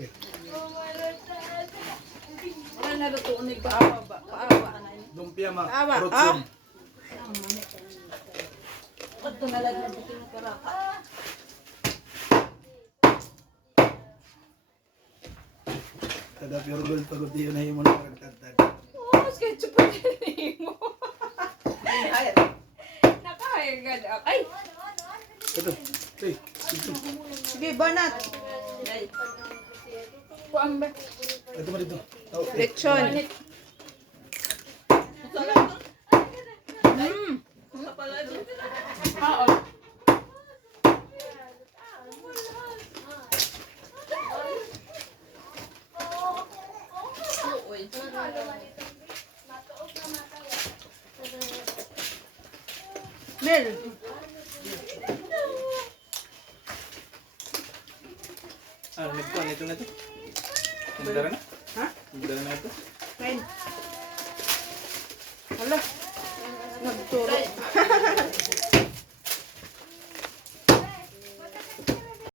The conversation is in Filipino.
Okay. Wala na luto ni paawa ba? Paawa na yun. Lumpia ma. Paawa. Oh. Ba't ko nalagyan sa kinakarapa? Kada pero gold pagod yun na yung mga nagtatag. Oo, oh, sketch pa din mo. Nakahayagad ako. Ay! Ito. Ay. Ito. Sige, banat! Ay. Kuang ba? Ito mo dito. Lechon. Mm. Oh. Mel. Ah, nagkuhan ito na ito. Ang na? Ha? Ang dara na ito? Kain. Hala. Nagturo.